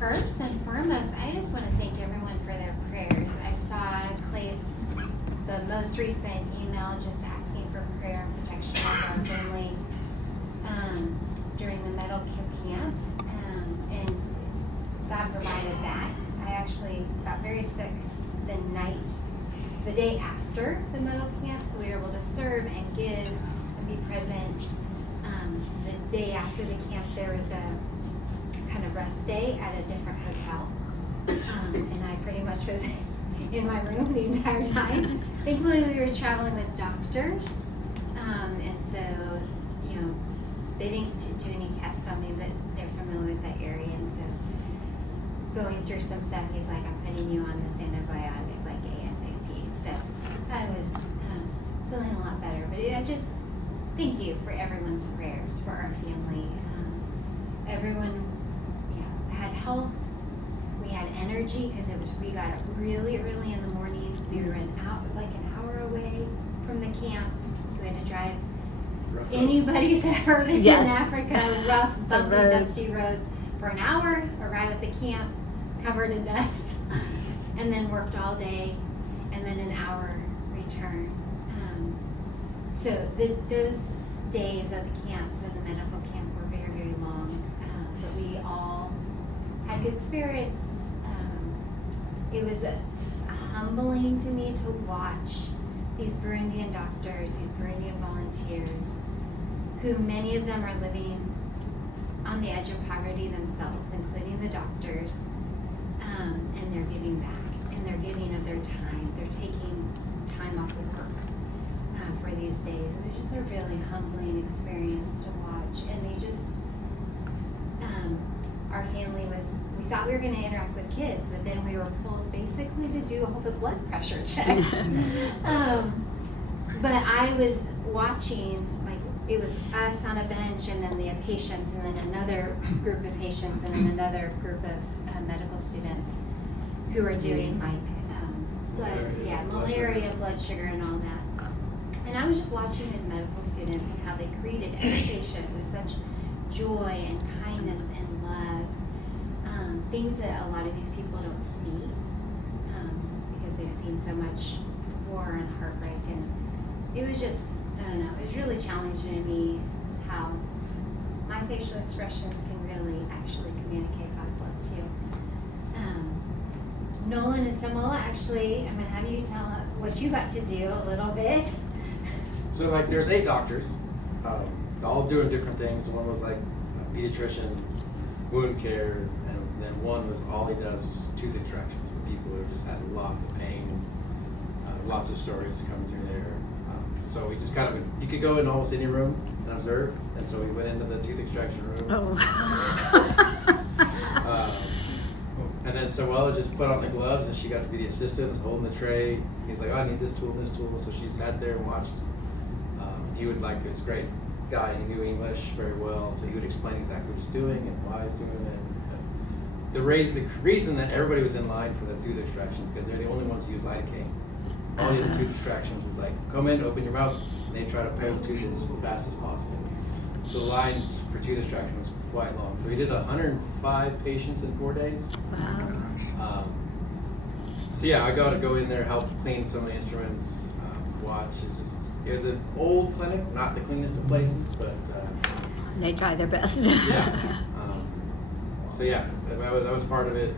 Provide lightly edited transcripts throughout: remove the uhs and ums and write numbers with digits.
first and foremost, I just want to thank everyone for their prayers. I saw Clay's, the most recent email just asking for prayer and protection of our family during the medical camp, and God provided that. I actually got very sick the day after the medical camp, so we were able to serve and give and be present. The day after the camp, there was a kind of rest day at a different hotel, and I pretty much was in my room the entire time. Thankfully, we were traveling with doctors, and so, they didn't do any tests on me, but they're familiar with that area, and so going through some stuff, he's like, I'm putting you on this antibiotic like ASAP. So I was feeling a lot better, but I just thank you for everyone's prayers for our family. Everyone, had health. We had energy because we got up really early in the morning. We were like an hour away from the camp, so we had to drive. Anybody's ever been in Africa, rough, bumpy, dusty roads for an hour, arrive at the camp covered in dust, and then worked all day, and then an hour return. So those days of the camp, the medical camp, were very, very long, but we all had good spirits. It was humbling to me to watch these Burundian doctors, these Burundian volunteers, who many of them are living on the edge of poverty themselves, including the doctors, and they're giving back, and they're giving of their time. They're taking time off of work for these days. It was just a really humbling experience to watch, and they just, our family we thought we were going to interact with kids, but then we were pulled basically to do all the blood pressure checks. But I was watching, it was us on a bench, and then the patients, and then another group of patients, and then another group of medical students who were doing malaria, blood sugar, and all that. And I was just watching these medical students and how they greeted every patient with such joy and kindness and love. Things that a lot of these people don't see because they've seen so much war and heartbreak. And it was just, I don't know, it was really challenging to me how my facial expressions can really actually communicate God's love too. Nolan and Samoa, actually, I'm going to have you tell what you got to do a little bit. So there's 8 doctors, all doing different things. One was a pediatrician, wound care, and then one was all he does was tooth extractions for people who just had lots of pain, lots of stories coming through there. So we just you could go in almost any room and observe, and so we went into the tooth extraction room. And then Soella just put on the gloves, and she got to be the assistant, was holding the tray. He's like, I need this tool, so she sat there and watched. He would this great guy, he knew English very well, so he would explain exactly what he's doing and why he's doing it. The reason that everybody was in line for the tooth extraction, because they're the only ones who use lidocaine. All the other tooth extractions was come in, open your mouth, and they try to pull the tooth as fast as possible. So the lines for tooth extraction was quite long. So we did 105 patients in 4 days. Wow. So yeah, I got to go in there, help clean some of the instruments, watch. It was an old clinic, not the cleanest of places, but they try their best. Yeah. So yeah, that was part of it.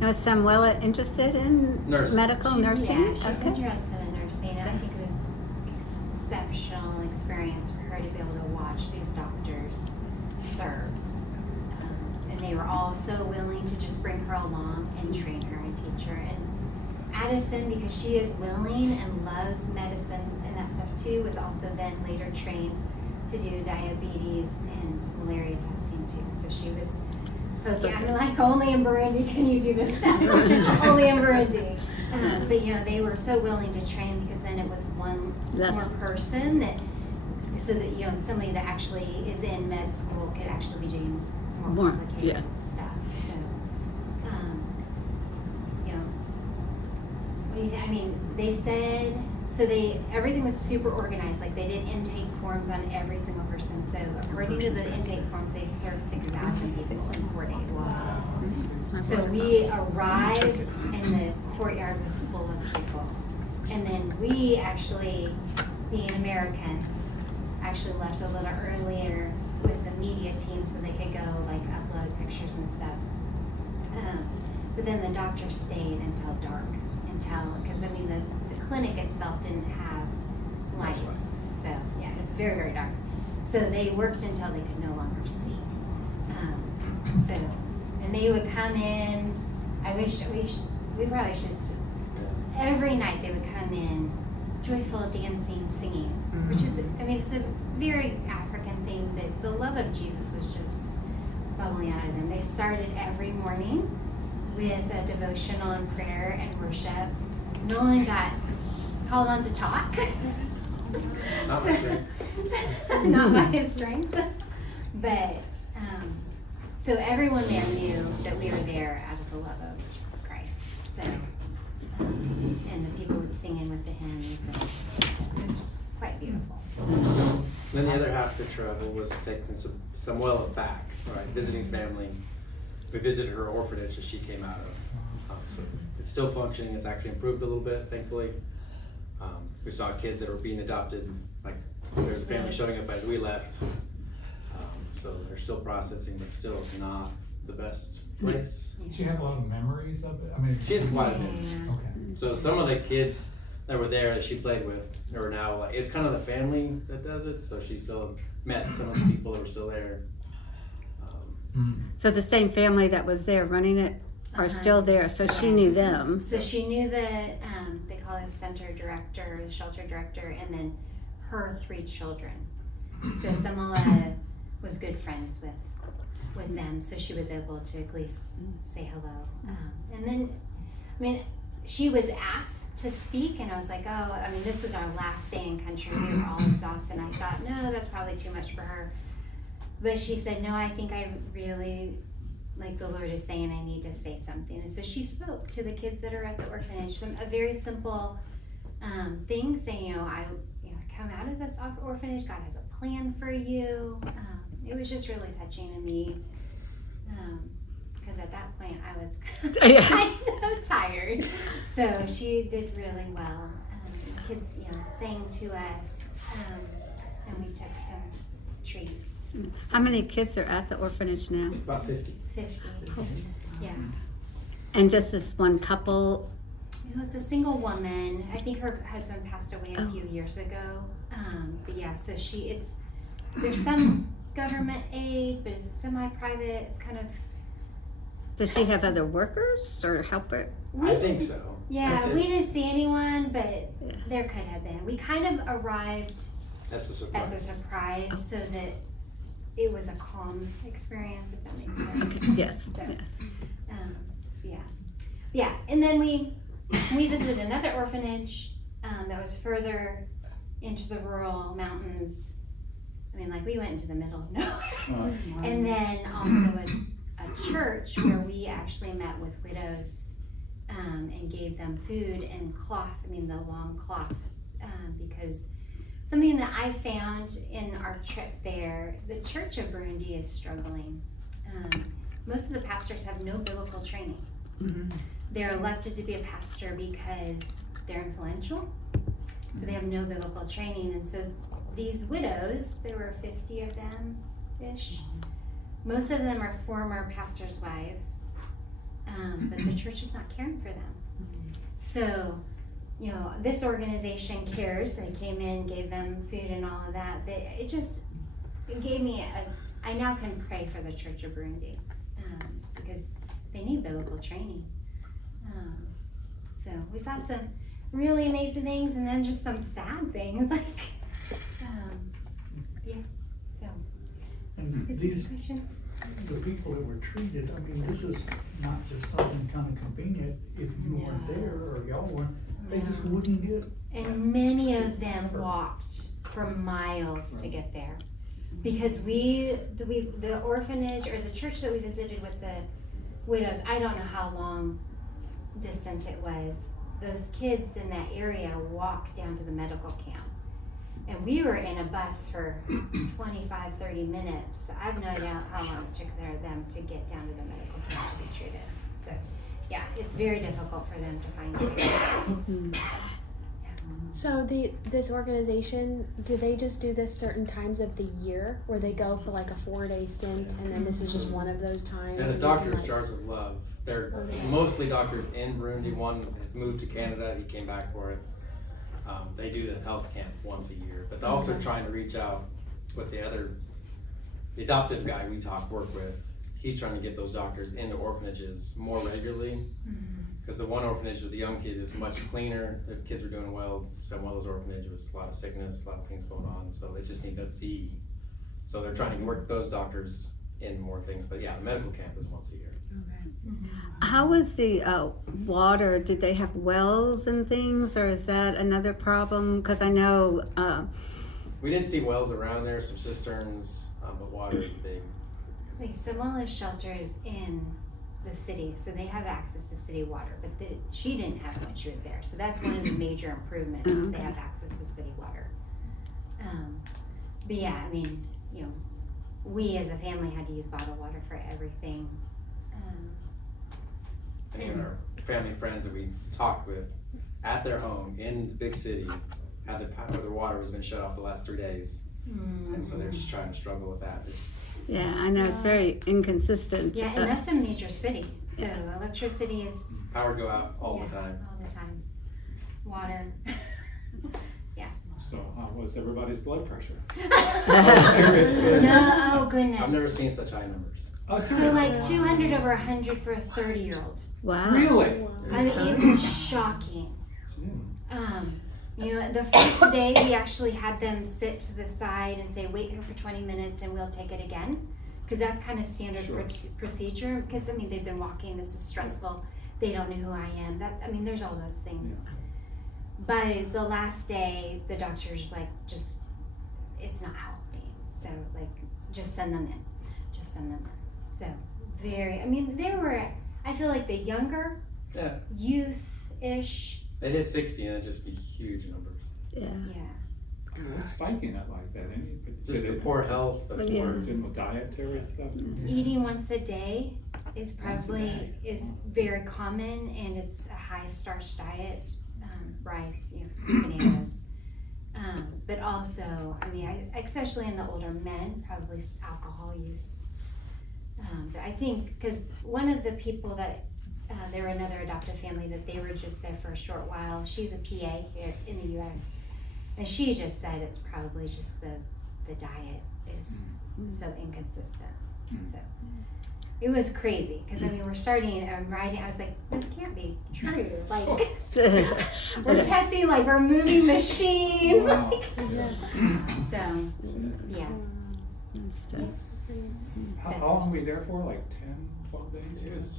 Now, is Samuela interested in Nursing. nursing? Yeah, she's Okay. interested in nursing, and I think it was exceptional experience for her to be able to watch these doctors serve. And they were all so willing to just bring her along and train her and teach her. And Addison, because she is willing and loves medicine and that stuff too, was also then later trained to do diabetes and malaria testing too. So she was okay, I'm only in Burundi can you do this stuff. Only in Burundi. But they were so willing to train, because then it was one more person so that somebody that actually is in med school could actually be doing more complicated stuff. So what do you think? I mean, they said So everything was super organized. Like they did intake forms on every single person. So according to the intake forms, they served 6,000 people in 4 days. So we arrived and the courtyard was full of people. And then we actually, being Americans, actually left a little earlier with the media team so they could go like upload pictures and stuff. But then the doctor stayed until dark, because I mean the clinic itself didn't have lights. So yeah, it was very, very dark. So they worked until they could no longer see. And they would come in, we probably should, every night they would come in, joyful, dancing, singing, which is, I mean, it's a very African thing that the love of Jesus was just bubbling out of them. They started every morning with a devotional and prayer and worship. Nolan got called on to talk. Not my strength. Not by his strength. But, so everyone there knew that we were there out of the love of Christ. So, and the people would sing in with the hymns. And it was quite beautiful. Then the other half of the travel was taking Samuela back, right? Visiting family. We visited her orphanage that she came out of. So it's still functioning. It's actually improved a little bit, thankfully. We saw kids that were being adopted, like there's a family showing up as we left. So they're still processing, but still it's not the best place. Did you have a lot of memories of it? I mean, She has quite a bit. Okay. So some of the kids that were there that she played with are now like, it's kind of the family that does it. So she still met some of the people that were still there. So the same family that was there running it are still there, so she knew them. So she knew they call her center director, the shelter director, and then her 3 children. So Samuela was good friends with them, so she was able to at least say hello. And then, I mean, she was asked to speak, and I was like, oh, I mean, this was our last day in country. We were all exhausted, and I thought, no, that's probably too much for her. But she said, no, I think I really, like the Lord is saying I need to say something. And so she spoke to the kids that are at the orphanage. A very simple thing, saying, I come out of this orphanage. God has a plan for you. It was just really touching to me. Because at that point I was kind of tired. So she did really well. Kids, sang to us, and we took some treats. How many kids are at the orphanage now? About 50. 50. Yeah. And just this one couple? It's a single woman. I think her husband passed away a few years ago. But yeah, so there's some government aid, but it's semi-private. It's kind of. Does she have other workers or helper? I think so. Yeah, we didn't see anyone, but there could have been. We kind of arrived That's a surprise. as a surprise, so that it was a calm experience, if that makes sense. Yes, So, yes. Yeah, and then we visited another orphanage that was further into the rural mountains. I mean, like we went into the middle of nowhere. And then also a church where we actually met with widows and gave them food and cloth, the long cloth, because something that I found in our trip there, the Church of Burundi is struggling. Most of the pastors have no biblical training. They're elected to be a pastor because they're influential, but they have no biblical training. And so these widows, there were 50 of them-ish. Most of them are former pastors' wives, but the church is not caring for them. So, this organization cares. They came in, gave them food and all of that. But it gave me I now can pray for the Church of Burundi because they need biblical training. So we saw some really amazing things, and then just some sad things. And these, the people that were treated, this is not just something kind of convenient. If you weren't there or y'all weren't, they just wouldn't get. And many of them walked for miles to get there, because the orphanage or the church that we visited with the widows, I don't know how long distance it was those kids in that area walk down to the medical camp. And we were in a bus for 25, 30 minutes. I have no idea how long it took them to get down to the medical camp to be treated. So, yeah, it's very difficult for them to find treatment. So this organization, do they just do this certain times of the year where they go for like a 4-day stint and then this is just one of those times? And the you doctors, can, Jars of Love, they're Okay. mostly doctors in Burundi. One has moved to Canada, he came back for it. They do the health camp once a year, but they're also trying to reach out with the adoptive guy we work with. He's trying to get those doctors into orphanages more regularly. Because the one orphanage with the young kid is much cleaner, the kids are doing well. So one of those orphanages was a lot of sickness, a lot of things going on, so they just need to see. So they're trying to work those doctors in more things, but yeah, the medical camp is once a year. How was the water? Did they have wells and things, or is that another problem? Because I know. We did see wells around there, some cisterns, but water is big. Like Samoa's shelter is in the city, so they have access to city water, but she didn't have it when she was there. So that's one of the major improvements, is they have access to city water. But yeah, I mean, you know, we as a family had to use bottled water for everything. And even our family friends that we talked with at their home in the big city had their water has been shut off the last 3 days. And so they're just trying to struggle with that. Yeah, I know it's very inconsistent. Yeah, and that's a major city, so electricity is Power go out all the time. all the time. Water. So how was everybody's blood pressure? No, oh goodness. I've never seen such high numbers. Oh, So like 200 over 100 for a 30-year-old. Wow. Really? I mean, it was shocking. You know, the first day we actually had them sit to the side and say, wait here for 20 minutes and we'll take it again. Because that's kind of standard procedure. Because I mean, they've been walking, this is stressful. They don't know who I am. There's all those things. By the last day, the doctor's like, it's not helping. So like, just send them in. Just send them in. So I feel like the younger, youth-ish. They did 60 and it'd just be huge numbers. Yeah. What's spiking it like that? Just the poor health, the Yeah. poor. General dietary stuff? Eating once a day is very common, and it's a high starch diet, rice, bananas. But also, I mean, especially in the older men, probably alcohol use. But I think, because one of the people that, there were another adoptive family that they were just there for a short while. She's a PA here in the U.S. And she just said it's probably just the diet is so inconsistent. So it was crazy, because I mean, we're starting and writing. I was like, this can't be true. Like, we're testing, like we're moving machines. Wow. So yeah. How long were we there for? Like 10, 12 days? It was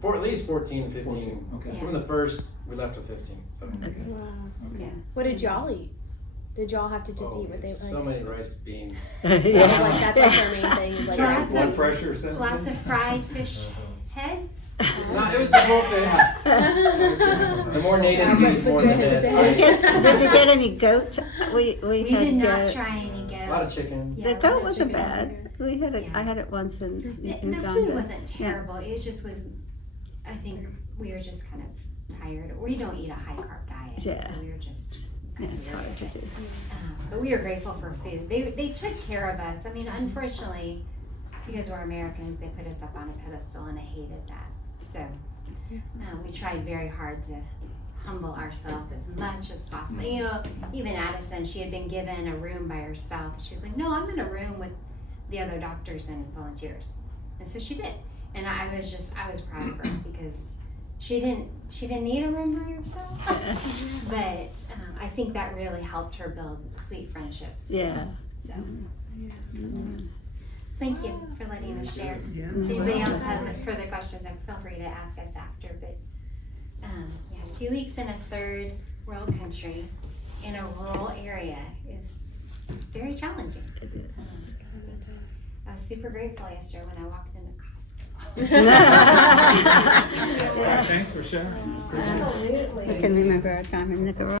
for at least 14, 15. 14, okay. Yeah. From the first, we left with 15. So. Wow. Yeah. What did y'all eat? Did y'all have to just eat what they like? So many rice beans. Like that's like their main thing is like Lots rice. of- Blood pressure sensitive? Lots of fried fish heads. No, it was the whole thing. The more natives you eat, more in the head. Did you get any goat? We We had did not goat. try any goat. A lot of chicken. Yeah, The a lot goat of wasn't chicken. bad. We had it. Yeah. I had it once in The Uganda. food wasn't terrible. It just was, I think we were just kind of tired. We don't eat a high carb diet, Yeah. so we were just Yeah, it's hard to do. But we were grateful for food. They took care of us. I mean, unfortunately, because we're Americans, they put us up on a pedestal, and I hated that. So we tried very hard to humble ourselves as much as possible. You know, even Addison, she had been given a room by herself. She's like, no, I'm in a room with the other doctors and volunteers. And so she did. And I was proud of her, because she didn't need a room by herself. But I think that really helped her build sweet friendships. Yeah. So thank you for letting us share. Yeah. If anybody else has further questions, feel free to ask us after. But 2 weeks in a third world country in a rural area is very challenging. It is. I was super grateful yesterday when I walked into Costco. Yeah. Thanks for sharing. Absolutely. I can remember our time in Nicaragua.